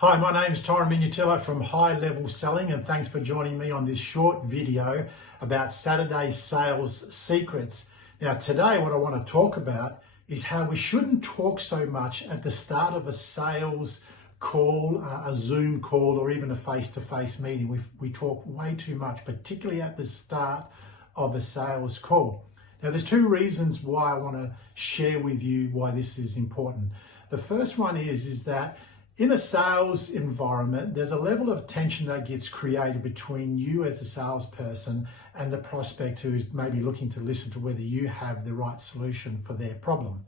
Hi, my name is Torrin from High Level Selling, and thanks for joining me on this short video about Saturday sales secrets. Now today what I want to talk about is how we shouldn't talk so much at the start of a sales call, a Zoom call, or even a face-to-face meeting. We talk way too much, particularly at the start of a sales call. Now there's two reasons why I want to share with you why this is important. The first one is that in a sales environment, there's a level of tension that gets created between you as a salesperson and the prospect who is maybe looking to listen to whether you have the right solution for their problem.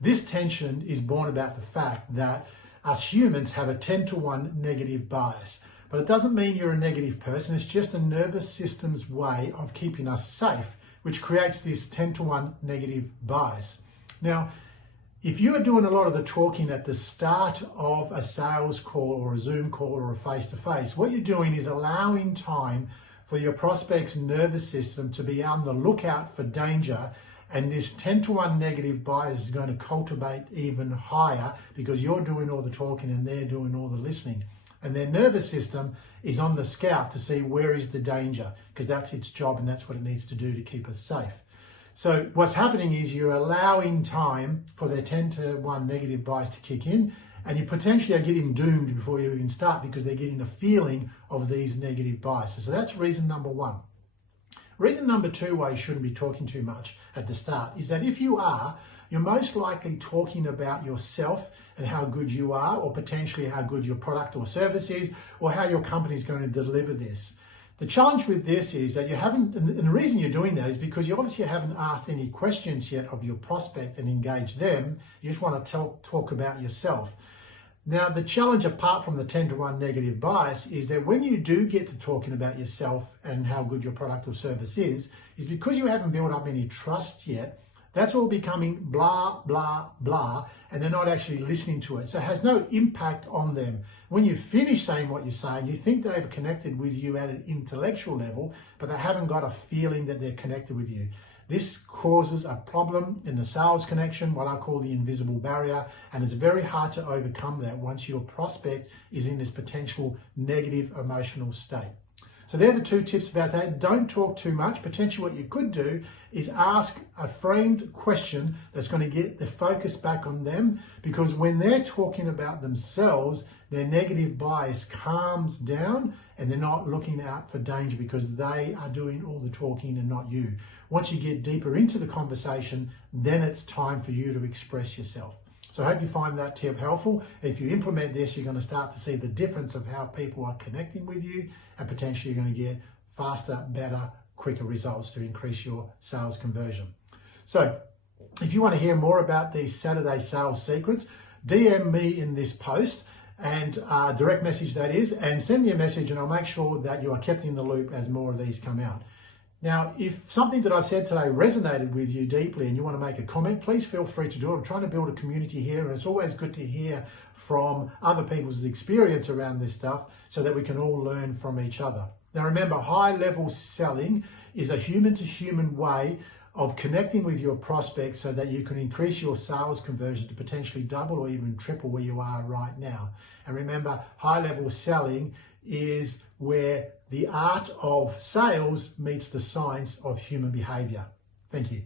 This tension is born about the fact that us humans have a 10-to-1 negative bias. But it doesn't mean you're a negative person, it's just a nervous system's way of keeping us safe, which creates this 10-to-1 negative bias. Now, if you are doing a lot of the talking at the start of a sales call or a Zoom call or a face-to-face, what you're doing is allowing time for your prospect's nervous system to be on the lookout for danger, and this 10-to-1 negative bias is going to cultivate even higher because you're doing all the talking and they're doing all the listening. And their nervous system is on the scout to see where is the danger, because that's its job and that's what it needs to do to keep us safe. So what's happening is you're allowing time for their 10-to-1 negative bias to kick in, and you potentially are getting doomed before you even start because they're getting the feeling of these negative biases. So that's reason number one. Reason number two why you shouldn't be talking too much at the start is that if you are, you're most likely talking about yourself and how good you are, or potentially how good your product or service is, or how your company is going to deliver this. The challenge with this is that you haven't, and the reason you're doing that is because you obviously haven't asked any questions yet of your prospect and engaged them. You just want to talk about yourself. Now, the challenge, apart from the 10-to-1 negative bias, is that when you do get to talking about yourself and how good your product or service is because you haven't built up any trust yet. That's all becoming blah, blah, blah, and they're not actually listening to it. So it has no impact on them. When you finish saying what you're saying, you think they've connected with you at an intellectual level, but they haven't got a feeling that they're connected with you. This causes a problem in the sales connection, what I call the invisible barrier, and it's very hard to overcome that once your prospect is in this potential negative emotional state. So they're the two tips about that. Don't talk too much. Potentially what you could do is ask a framed question that's going to get the focus back on them, because when they're talking about themselves, their negative bias calms down and they're not looking out for danger because they are doing all the talking and not you. Once you get deeper into the conversation, then it's time for you to express yourself. So I hope you find that tip helpful. If you implement this, you're going to start to see the difference of how people are connecting with you, and potentially you're going to get faster, better, quicker results to increase your sales conversion. So if you want to hear more about these Saturday sales secrets, DM me in this post, and direct message that is, and send me a message, and I'll make sure that you are kept in the loop as more of these come out. Now, if something that I said today resonated with you deeply and you want to make a comment, please feel free to do it. I'm trying to build a community here, and it's always good to hear from other people's experience around this stuff so that we can all learn from each other. Now, remember, high-level selling is a human-to-human way of connecting with your prospects so that you can increase your sales conversion to potentially double or even triple where you are right now. And remember, high-level selling is where the art of sales meets the science of human behavior. Thank you.